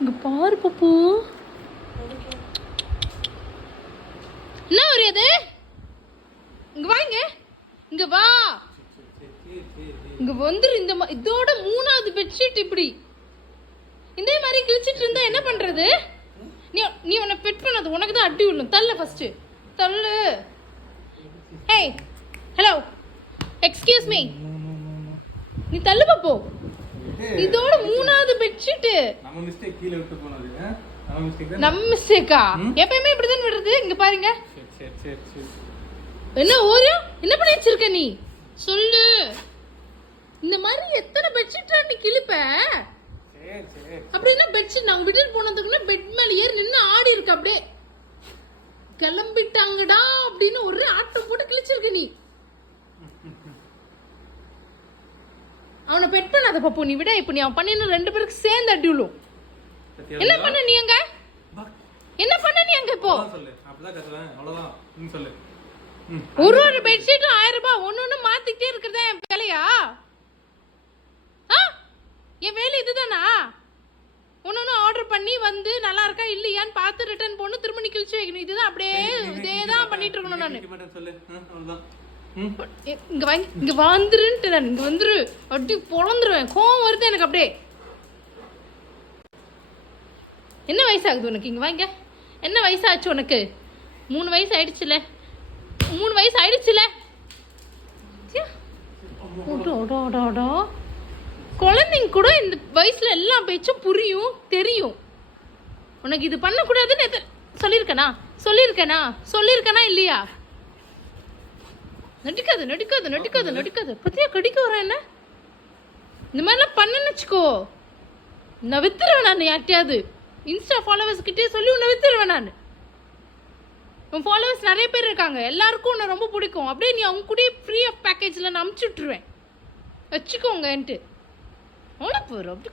இங்க பாரு பப்பு. என்ன ஒரு அது? இங்க வாங்க, இங்க வா, இங்க வந்துரு. இந்த இதோட மூணாவது பெட்ஷீட் இப்படி இதே மாதிரி கிழிச்சிட்டு இருந்தா என்ன பண்றது? நீ உன்னை பெட் பண்ணது உனக்கு தான் அடி விடணும். தள்ளு ஃபர்ஸ்ட், தள்ளு. ஹே ஹலோ, எக்ஸ்கியூஸ் மீ, நீ தள்ளு பாப்போ. இதோட மூணாவது பெட்ஷீட். நம்ம மிஸ்டேக், கீழ விட்டு போனது நம்ம மிஸ்டேக் தான். நம்ம மிஸ்டேக்கா? எப்பவுமே இப்படி தான் விடுறது. இங்க பாருங்க. சரி என்ன ஓரியோ, என்ன பண்ணி வச்சிருக்க நீ சொல்லு. இந்த மாதிரி எத்தனை பெட்ஷீட் நீ கிழிப்ப? சரி அப்படின்னா பெட்ஷீட் நான் விட்டுட்டு போனதுக்குள்ள பெட் மேல ஏறி நின்று ஆடி இருக்க. அப்படியே கிளம்பிட்டாங்கடா அப்படின்னு ஒரே ஆட்டம் போட்டு கிழிச்சிருக்க நீ. அவனை பெட் பண்ணாத பப்பு, நீ விட. இப்ப நீ அவன் பண்ணின ரெண்டு பேருக்கு சேர்ந்து அடி விழும். என்ன பண்ண நீ அங்க? என்ன பண்ண நீ அங்க? இப்போ ஒரு பெட்ஷீட்டும் 1000 ரூபாய் ஒன்னு மாத்திக்கிட்டே இருக்கிறதா என் வேலையா? என் வேலை இதுதானா? ஒன்னு ஆர்டர் பண்ணி வந்து நல்லா இருக்கா இல்லையான்னு பார்த்து ரிட்டர்ன் போன்னு திரும்ப நீ கிழிச்சு வைக்கணும். இதுதான் அப்படியே இதேதான் பண்ணிட்டு இருக்கணும் நானு. இங்க வாங்க, இங்க வந்துருன்ட்டு நான். இங்க வந்துரு, அடி பொழந்துருவேன். கோவம் வருது எனக்கு அப்படியே. என்ன வயசாகுது உனக்கு? இங்க வாங்க. என்ன வயசாச்சு உனக்கு? 3 வயசு ஆயிடுச்சுல. 3 வயசு ஆயிடுச்சுல. குழந்தைங்க கூட இந்த வயசுல எல்லா பேச்சும் புரியும், தெரியும். உனக்கு இது பண்ண கூடாதுன்னு சொல்லிருக்கனா இல்லையா? நடிக்காது. பத்தியா கடிக்க வர என்ன? இந்த மாதிரிலாம் பண்ணன்னு வச்சுக்கோ, நான் வித்துருவேன். நான் யார்ட்டையாவது இன்ஸ்டா ஃபாலோவர்ஸ் கிட்டே சொல்லி உன்னை வித்துருவேன் நான். உன் ஃபாலோவர்ஸ் நிறைய பேர் இருக்காங்க, எல்லாருக்கும் உன்னை ரொம்ப பிடிக்கும். அப்படியே நீ அவங்க கூட ஃப்ரீ ஆஃப் பேக்கேஜில் நான் அமுச்சு விட்டுருவேன். வச்சுக்கோங்கன்ட்டு அவ்வளோ போகிறோம். அப்படி